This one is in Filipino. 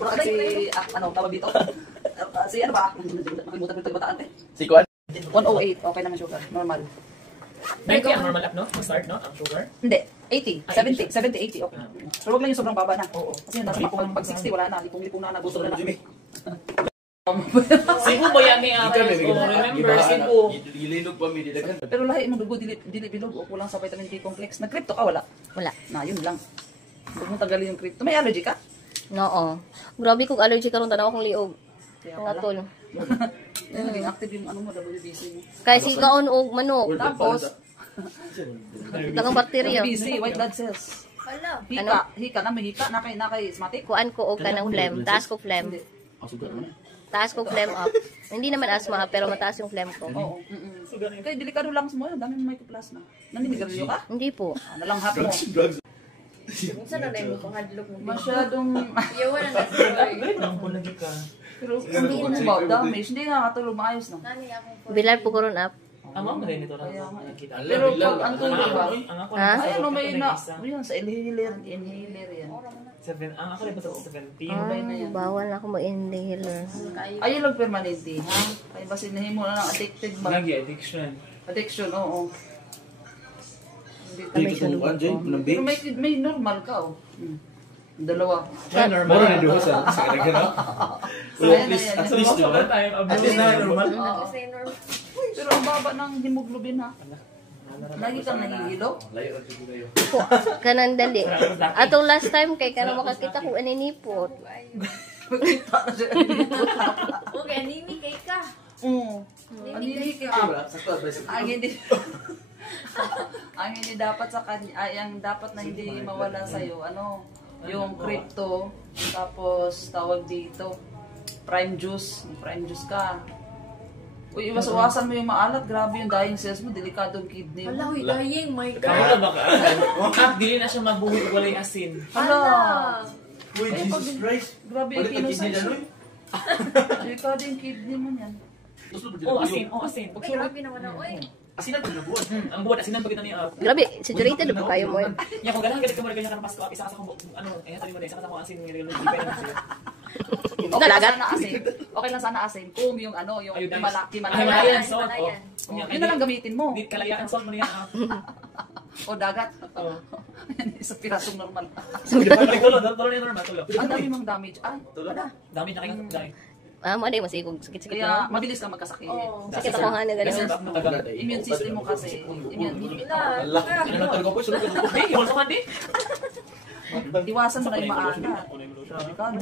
Pura kasi, ano, tawag dito. Si ano ba? Nakalimutan ko ito bataan eh. Si Kwan? 108, okay naman sugar, normal. 90 ang normal up, no? Start, no? Ang sugar? Hindi, 80, 70, 80, okay. Pero huwag lang yung sobrang baba na. Oo. Kasi nasa pag 60, wala na, lipong-lipong na, gusto na na. Sibo mo yan ni Ate. Remember, Sibo. Ilinog pa mi didagan. Pero lahi mo dugo, dili bilog, o kulang sa vitamin D complex. Nag-crypto ka, wala? Wala. Na, yun lang. Huwag mo tagalin yung crypto. May allergy ka? Oo. Grabe kong allergy karon tanaw akong liog. Kaya Ang pala. atol. Naging active yung ano mo, WBC mo. Kaya sikaon og manok. Tapos, Dagang bakterya. WBC, white blood cells. Hala. Hika na, may hika, nakay asthmatic. Kuan ko og kanang phlegm. Taas ko phlegm. Taas ko phlegm up. Hindi naman asthma pero mataas yung phlegm ko. Oo. Kaya delikado lang mo, dami mo mycoplasma. Naninigarilyo ka? Hindi po. Nalanghap mo. Unsa na lang mo panghadlok mo? Masyadong, Yawan na nagsuroy. Ang lagi ka. pero hindi na about damage, hindi nakatulog maayos na. Nani akong Bilar po karon up. Amang rin ito lang. Pero pag ang tulog ba? Ha? Ay, ano may na, yun, sa inhaler yan. Ang ako rin pa sa 17. Bawal na ako mag-inhaler. Ayun lang permanente, ha? Ay, basta nahimo na lang addicted ba? Lagi, addiction. Addiction, oo. Hindi Dito sa Kwan, Jay, Pero pinambing. may normal ka, oh. Dalawa. Moro na doon sa kanya na. Well, at least, at least, di ba? At least na normal. Oo. Pero ang baba ng hemoglobin, ha? Lagi kang nahihilo? Layo at ito kayo. Kanang dali. Atong last time kay kanang makakita ko aninipot. Makita na siya. Okay, animi kay ka. Oo. Anili ka. Sakto, basic. Ang hindi ang hindi dapat sa kanya, ay ang dapat na hindi mawala sa iyo, ano, yung crypto, tapos tawag dito, prime juice ka. Uy, iwas-iwasan mo yung maalat, grabe yung dying cells mo, delikadong kidney mo. Hala, huy, dying, my God. Kamala ba ka? At dili na siya mabuhi ug walay asin. Hala! Uy, Jesus Christ. Grabe yung Balik ang kidney na, kinusay. Noy. Delikado yung kidney mo yan. Oh, asin, oh, asin. Ay, grabe naman na, oy. Asin ang pinabuhan. Ang buwan, asinan pagkita niya. Grabe, saturated po kayo mo. Ya kung ganahan ganit ka mo ganyan kan Pasko, isa ka sa ano, tali mo din, isa ka sa asin ng niluluto depende na siya. Okay lang sana asin. Okay lang sana asin. Kung yung ano, yung Himalayan salt. Himalayan. Yun na lang gamitin mo. Di kalayaan salt mo niya. O dagat. Oh. Sa pirasong normal. Tulo ni normal tulo. Ang dami mong damage. Ay, Dami na kayo dami. Ano yung masigog sakit-sakit kaya mo. mabilis ka magkasakit. Oo. Sakit ako nga na Kasi ganun. matagal. Immune system mo kasi. Hala. Ano talaga po, sunod ka po. Di, iwala ka di. Iwasan mo na yung maaga. Delikado.